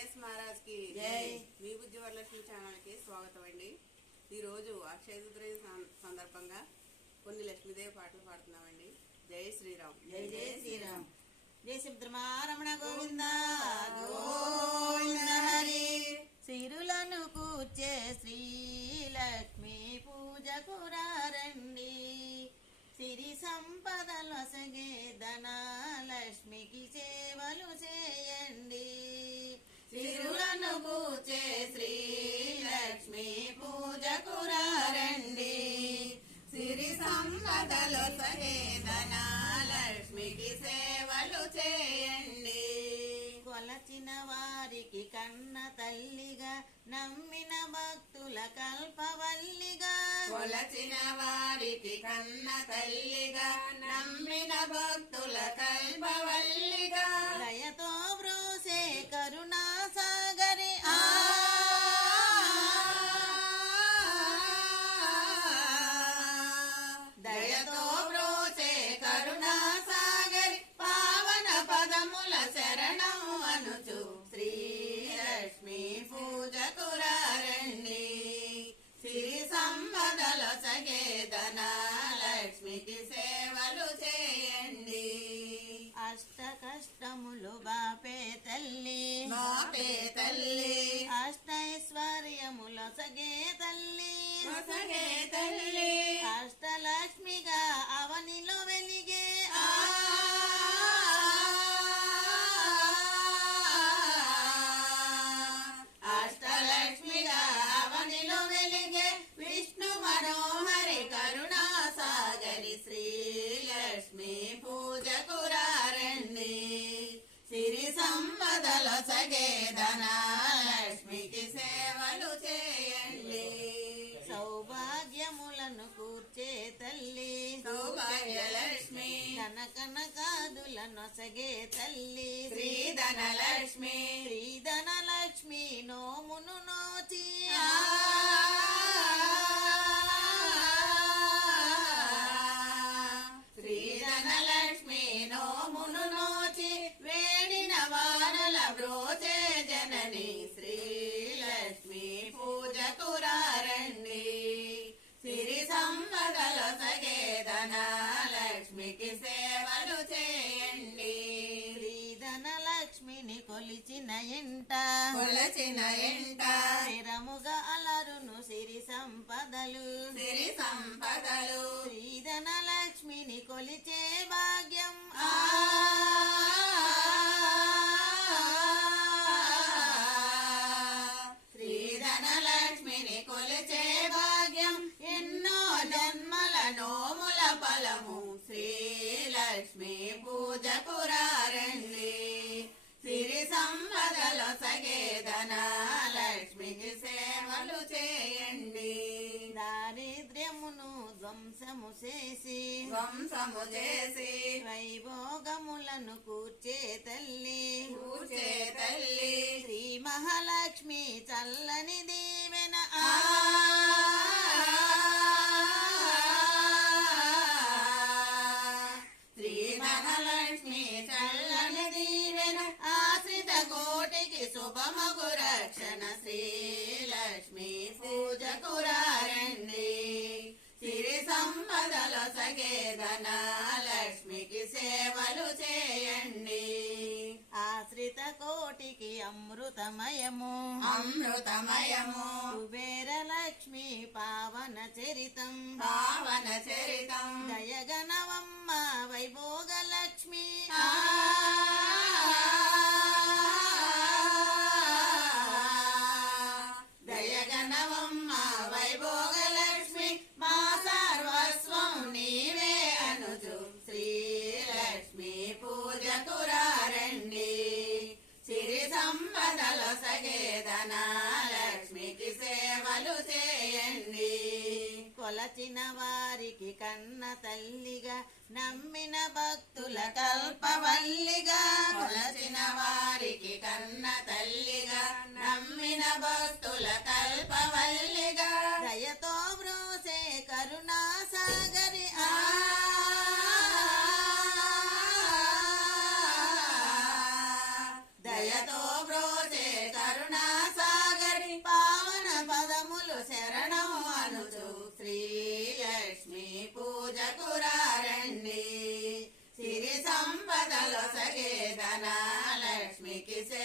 గణేష్ మహారాజ్ కి జై. మీ బుజ్జి వరలక్ష్మి ఛానల్ కి స్వాగతం అండి. ఈ రోజు అక్షయ తృతీయ సందర్భంగా కొన్ని లక్ష్మీదేవి పాటలు పాడుతున్నామండి. జై శ్రీరామ్. జై జై శ్రీరామ్. జై శబ్దమారమణ గోవింద గోవింద హరి. సిరులను కూర్చే శ్రీలక్ష్మి పూజకు రండి. సిరి సంపదలు అసగే ధనలక్ష్మికి సేవలు చేయండి. సిరులను కూర్చే శ్రీలక్ష్మి పూజకు రండి. సిరి సంపదలు సగే ధనలక్ష్మికి సేవలు చేయండి. కొలచిన వారికి కన్న తల్లిగా నమ్మిన భక్తుల కల్పవల్లిగా. కొలచిన వారికి కన్న తల్లిగా నమ్మిన భక్తుల కల్పవల్లిగా. దయతో బ్రోసే కరుణా సాగరి దయతో బ్రోసే కరుణా సాగరి పావన పదముల శరణం అనుచు శ్రీలక్ష్మి పూజకు రండి. సిరి సంపదల సగే ధనలక్ష్మికి సేవలు చేయండి. అష్ట కష్టములు బాపే తల్లి బాపే తల్లి. అష్టైశ్వర్యముల సగే తల్లి సగే తల్లి. అష్టలక్ష్మిగా అవనిలో వెలిగే అష్టలక్ష్మిగా అవనిలో వెలిగే విష్ణు మనోహరి కరుణా సాగరి శ్రీలక్ష్మి పూజకు రండి. సిరి సంపదల సగే ధనలక్ష్మికి సేవలు చేయండి. సౌభాగ్యములను కూర్చే తల్లి సౌభాగ్యలక్ష్మి. కనకనకాదులను సగే తల్లి శ్రీధనలక్ష్మి. శ్రీధనలక్ష్మి నోమును నోచి శ్రీధనలక్ష్మి నోమును నోచి వేడిన వానల బ్రోచే జనని శ్రీలక్ష్మి పూజకు రండి. సిరి సంపదల సగే ధనలక్ష్మికి సేవలు చేయండి. శ్రీధనలక్ష్మిని కొలిచిన ఇంట కొలచిన ఎంట స్థిరముగా అలరును సిరి సంపదలు. సిరి సంపదలు. శ్రీధనలక్ష్మిని కొలిచే భాగ్యం శ్రీధనలక్ష్మిని కొలిచే భాగ్యం ఎన్నో జన్మల నోముల ఫలము శ్రీలక్ష్మి పూజకు రండి. సిరి సంపదల సగే ధనలక్ష్మికి సేవలు చేయండి. దారిద్ర్యమును ధ్వంసము చేసి వంశము చేసి వైభోగములను కూర్చే తల్లి పూజే తల్లి. శ్రీ మహాలక్ష్మి చల్లని దీవెన శ్రీ మహాలక్ష్మి చల్లని దీవెన ఆశ్రిత కోటికి శుభమగు రక్షణ శ్రీలక్ష్మి పూజకు రండి. సిరి సంపదల సగే ధనలక్ష్మికి సేవలు చేయండి. ఆశ్రిత కోటికి అమృతమయము అమృతమయము కుబేర లక్ష్మి పావన చరితం పావన చరితం. దయగనవమ్మ వైభోగ లక్ష్మి దయగనవమ్మ వైభోగలక్ష్మి మా సర్వస్వం నీవే అనుజు శ్రీలక్ష్మి పూజకు రండి. సిరి సంపదల సగే ధనలక్ష్మికి సేవలు చేయండి. కొలచిన వారికి కన్న తల్లిగా నమ్మిన భక్తుల కల్పవల్లిగా. కొలచిన వారికి కన్న తల్లిగా నమ్మిన భక్తుల కల్పవల్లిగా. దయతో బ్రోసే కరుణా సాగరి దయతో బ్రోచే కిసే